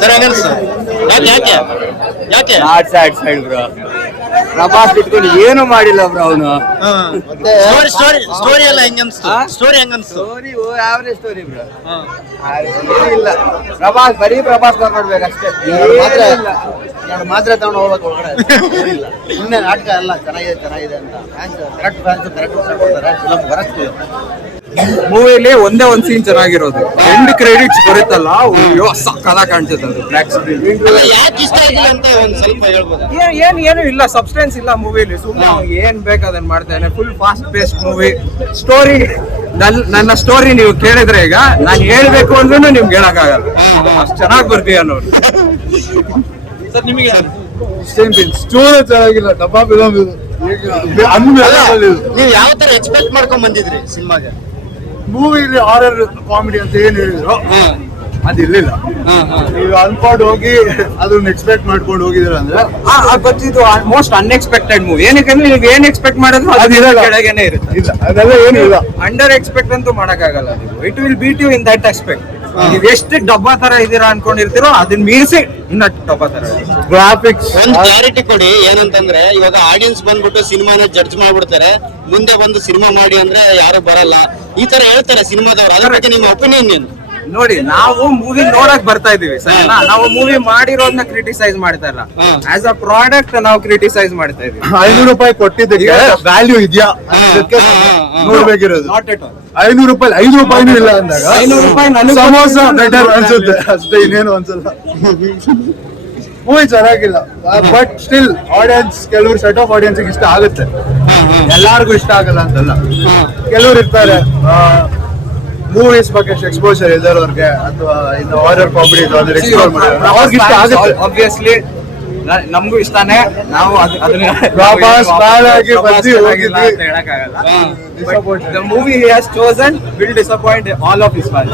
Sir ಹೆಂಗನ್ಸ? ಯಾಕೆ ಯಾಕೆ not satisfied bro. Prabhas ಬಿಟ್ಕೊಂಡು ಏನು ಮಾಡಿಲ್ಲ ಬ್ರೋ ಅವನು. ಸ್ಟೋರಿ ಎಲ್ಲ ಹೆಂಗನ್ಸ್ತು? ಸ್ಟೋರಿ ಹೆಂಗನ್ಸ್ತು? Story average story bro. ಇಲ್ಲ ಪ್ರಭಾಸ್ ಬರೀ ಪ್ರಭಾಸ್ ನೋಡ್ಬೇಕು ಅಷ್ಟೇ. ಮಾತ್ರ ತಗೊಂಡು ಹೋಗ್ಬೇಕು ಒಳಗಡೆ. ಸುಮ್ಮನೆ ನಾಟಕ ಎಲ್ಲ ಚೆನ್ನಾಗಿದೆ ಅಂತ ಕರೆಕ್ಟ್ ಫಿಲಮ್ ಬರಕ್ಕೆ. ಮೂವಿಲಿ ಒಂದೇ ಒಂದ್ ಸೀನ್ ಚೆನ್ನಾಗಿರೋದು, ಎಂಡ್ ಕ್ರೆಡಿಟ್ಸ್ ಬರುತ್ತಲ್ಲ, ಅಯ್ಯೋ ಸಕ್ಕತ್ತಾಗಿ ಕಾಣಿಸುತ್ತೆ ಅದು. ಬ್ಲ್ಯಾಕ್ ಸ್ಕ್ರೀನ್ ಯಾಕೆ ಇಷ್ಟ ಆಗಿಲ್ಲ ಅಂತ ಒಂದ್ ಸ್ವಲ್ಪ ಹೇಳ್ಬೋದು? ಏನು ಇಲ್ಲ, ಸಬ್ಸ್ಟೆನ್ಸ್ ಇಲ್ಲ ಮೂವಿಲಿ. ಸುಮ್ಮನೆ ಏನ್ ಬೇಕು ಅದನ್ನ ಮಾಡ್ತಾನೆ. Full fast paced movie. Story ನನ್ನ ಸ್ಟೋರಿ ನೀವು ಕೇಳಿದ್ರೆ ಈಗ ನಾನು ಹೇಳ್ಬೇಕು ಅಂದ್ರೂ ನಿಮ್ಗೆ ಹೇಳಕ್ಕಾಗಲ್ಲ, ಅಷ್ಟು ಚೆನ್ನಾಗಿ ಬರ್ತೀಯ ನೋಡಿ. ಸರ್ ನಿಮಗೆ ಸ್ಟೋರಿ ಚೆನ್ನಾಗಿಲ್ಲ, ಡಬ್ಬಾ ಫಿಲಮ್ ಇದು. ನೀವು ಯಾವ ತರ ಎಕ್ಸ್ಪೆಕ್ಟ್ ಮಾಡ್ಕೊಂಡ್ ಬಂದಿದ್ರಿ ಸಿನಿಮಾಗೆ? ಮೂವಿಲಿ ಹಾರರ್ ಕಾಮಿಡಿ ಅಂತ ಏನ್ ಹೇಳಿದ್ರು ಅದಿರ್ಲಿಲ್ಲ. ಈಗ ಅನ್ಕೊಂಡು ಹೋಗಿ ಅದನ್ನ ಎಕ್ಸ್ಪೆಕ್ಟ್ ಮಾಡ್ಕೊಂಡು ಹೋಗಿದ್ರ ಅಂದ್ರೆ ಗೊತ್ತಿದ್ದು ಆಲ್ಮೋಸ್ಟ್ ಅನ್ಎಕ್ಸ್ಪೆಕ್ಟೆಡ್ ಮೂವಿ. ಏನಕ್ಕಂದ್ರೆ ನೀವು ಏನ್ ಎಕ್ಸ್ಪೆಕ್ಟ್ ಮಾಡಿದ್ರು ಅದು ಕೆಳಗೇನೆ ಇರುತ್ತೆ. ಇಲ್ಲ ಅದೆಲ್ಲ ಏನಿಲ್ಲ. ಅಂಡರ್ ಎಕ್ಸ್ಪೆಕ್ಟ್ ಅಂತೂ ಮಾಡಕ್ಕಾಗಲ್ಲ. It will beat you in that expect. ನೀವು ಎಷ್ಟು ಡಬ್ಬಾ ತರ ಇದೀರಾ ಅನ್ಕೊಂಡಿರ್ತೀರೋ ಅದನ್ನ ಮೀರಿಸಿ ಇನ್ನ ಡಬ್ಬಾ ತರ. ಗ್ರಾಫಿಕ್ಸ್ ಒಂದು ಕ್ಲಾರಿಟಿ ಕೊಡಿ. ಏನಂತಂದ್ರೆ ಇವಾಗ ಆಡಿಯನ್ಸ್ ಬಂದ್ಬಿಟ್ಟು ಸಿನಿಮಾನ ಜಡ್ಜ್ ಮಾಡ್ಬಿಡ್ತಾರೆ, ಮುಂದೆ ಬಂದು ಸಿನಿಮಾ ಮಾಡಿ ಅಂದ್ರೆ ಯಾರು ಬರಲ್ಲ, ಈ ತರ ಹೇಳ್ತಾರೆ ಸಿನಿಮಾದವ್ರು. ಅದ್ರ ಬಗ್ಗೆ ನಿಮ್ಮ ಒಪಿನಿಯನ್ ಏನು? ನೋಡಿ, ನಾವು ಮೂವಿ ನೋಡಕ್ ಬರ್ತಾ ಇದೀವಿ ಸರಿನಾ, ನಾವು ಮೂವಿ ಮಾಡಿರೋದನ್ನ ಕ್ರಿಟಿಸೈಸ್ ಮಾಡ್ತಾ ಇಲ್ಲ. ಆಸ್ ಅ ಪ್ರಾಡಕ್ಟ್ ನಾವು ಕ್ರಿಟಿಸೈಸ್ ಮಾಡ್ತಾ ಇದೀವಿ. 500 ರೂಪಾಯಿ ಕೊಟ್ಟಿದ್ದಕ್ಕೆ ವ್ಯಾಲ್ಯೂ ಇದೆಯಾ ನೋಡ್ಬೇಕಿರೋದು. Not at all. 500 ರೂಪಾಯಿ 5 ರೂಪಾಯಿನೂ ಇಲ್ಲ ಅಂದಾಗ 500 ರೂಪಾಯಿ ನನಗೆ ಸಮೋಸ ಬೆಟರ್ ಅನ್ಸುತ್ತೆ ಅಷ್ಟೇ, ಇನ್ನೇನು ಅನ್ಸಲ್ಲ. ಮೂವಿ ಚೆನ್ನಾಗಿಲ್ಲ, ಬಟ್ ಸ್ಟಿಲ್ ಆಡಿಯನ್ಸ್, ಕೆಲವರು ಸೆಟ್ ಆಫ್ ಆಡಿಯನ್ಸ್ ಇಷ್ಟ ಆಗುತ್ತೆ. ಎಲ್ಲಾರ್ಗು ಇಷ್ಟ ಆಗಲ್ಲ ಅಂತಲ್ಲ. ಕೆಲವ್ರು ಇರ್ತಾರೆ ಮೂವೀಸ್ ಬಗ್ಗೆ ಎಕ್ಸ್ಪೋಜರ್ ಇದ್ದವ್ರಿಗೆ ಅಥವಾ ಇನ್ನು ಹಾರರ್ ಕಾಮಿಡಿ ಅವ್ರಿಗೆ ಇಷ್ಟ ಆಗುತ್ತೆ. ಆಬ್ವಿಯಸ್ಲಿ ನಮಗೂ ಇಷ್ಟಾನೇ. ನಾವು ಅದನ್ನ ಪ್ರಭಾಸ್ ಬಾಳಾಗಿ ಬಂದು ಹೋಗಿಲ್ಲ ಅಂತ ಹೇಳಕ್ಕಾಗಲ್ಲ. The movie he has chosen will disappoint all of his fans.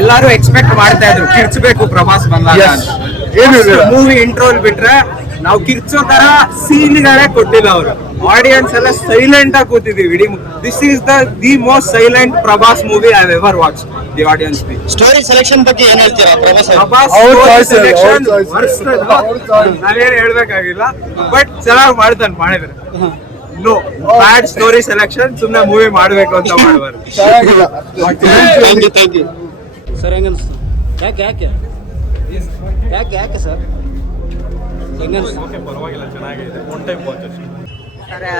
ಎಲ್ಲಾರು ಎಕ್ಸ್ಪೆಕ್ಟ್ ಮಾಡ್ತಾ ಇದ್ರು ಕಿರ್ಚಬೇಕು ಪ್ರಭಾಸ್ ಬಂದಾಗ. ಮೂವಿ ಇಂಟ್ರೋಲ್ ಬಿಟ್ರೆ ನಾವು ಕಿರ್ಚೋ ತರ ಸೀನ್ಗಳೇ ಕೊಟ್ಟಿಲ್ಲ ಅವರು. ಆಡಿಯನ್ಸ್ ಎಲ್ಲ ಸೈಲೆಂಟ್ ಆಗಿ ಕೂತಿದೀವಿ. This is the most silent Prabhas movie I have ever watch. The audience story selection ಬಗ್ಗೆ ಏನ್ ಹೇಳ್ತೀರಾ? ಪ್ರಭಾಸ್ ನಾವೇನು ಹೇಳ್ಬೇಕಾಗಿಲ್ಲ, ಬಟ್ ಚೆನ್ನಾಗಿ ಮಾಡಿದ್ರೆ ನೋ ಬ್ಯಾಡ್ ಸ್ಟೋರಿ ಸೆಲೆಕ್ಷನ್. ಸುಮ್ನೆ ಮೂವಿ ಮಾಡ್ಬೇಕು ಅಂತ ಮಾಡಬಾರ್ದು. Thank you sir. ಹೆಂಗನ್ಸ್ತು? ಯಾಕೆ ಸರ್ ಹೆಂಗನ್ಸ್ತು? ಪರವಾಗಿಲ್ಲ, ಚೆನ್ನಾಗಿದೆ. ಒನ್ ಟೈಮ್ ವಾಚ್ ಅಷ್ಟೇ.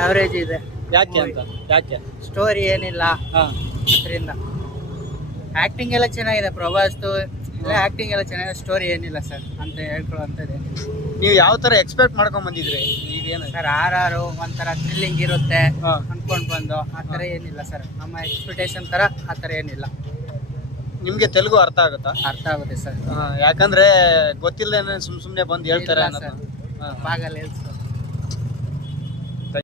ಆವರೇಜ್ ಇದೆ. ಯಾಕೆ ಸ್ಟೋರಿ ಏನಿಲ್ಲ ಅದರಿಂದ. ಆಕ್ಟಿಂಗ್ ಎಲ್ಲ ಚೆನ್ನಾಗಿದೆ ಪ್ರಭಾಸ್ದು, ಎಲ್ಲ ಆಕ್ಟಿಂಗ್ ಎಲ್ಲ ಚೆನ್ನಾಗಿದೆ. ಸ್ಟೋರಿ ಏನಿಲ್ಲ ಸರ್ ಅಂತ ಹೇಳ್ಕೊಳ್ಳೋಂಥದ್ದು. ನೀವು ಯಾವ ತರ ಎಕ್ಸ್ಪೆಕ್ಟ್ ಮಾಡ್ಕೊಂಡ್ ಬಂದಿದ್ರಿ? ಈಗ ಏನು ಸರ್ ಆರ್ ಒಂಥರ ಥ್ರಿಲ್ಲಿಂಗ್ ಇರುತ್ತೆ ಅನ್ಕೊಂಡ್ ಬಂದು, ಆ ಥರ ಏನಿಲ್ಲ ಸರ್. ನಮ್ಮ ಎಕ್ಸ್ಪೆಕ್ಟೇಷನ್ ತರ ಆ ಥರ ಏನಿಲ್ಲ. ನಿಮ್ಗೆ ತೆಲುಗು ಅರ್ಥ ಆಗುತ್ತಾ? ಅರ್ಥ ಆಗುತ್ತೆ ಸರ್. ಯಾಕಂದ್ರೆ ಗೊತ್ತಿಲ್ಲದೇನೆ ಸುಮ್ನೆ ಬಂದು ಹೇಳ್ತಾರೆ ಅನ್ನೋದು. ಬಾಗಲ್ಲ